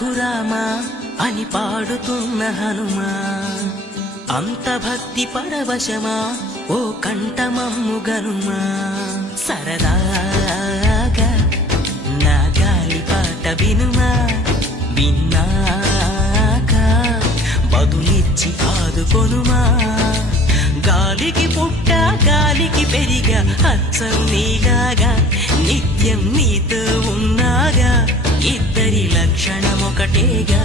రఘురామా అని పాడుతున్న హనుమా, అంత భక్తి పరవశమా ఓ కంఠమమ్ము గనుమా. సరదాగా నా గాలి పాట వినుమా, విన్నాక బదులిచ్చి ఆదుకొనుమా. గాలికి పుట్ట గాలికి పెరిగా అచ్చం నీలాగా, నిత్యం నీతో ఉన్నాగా, ఇద్దరి లక్షణమొకటేగా.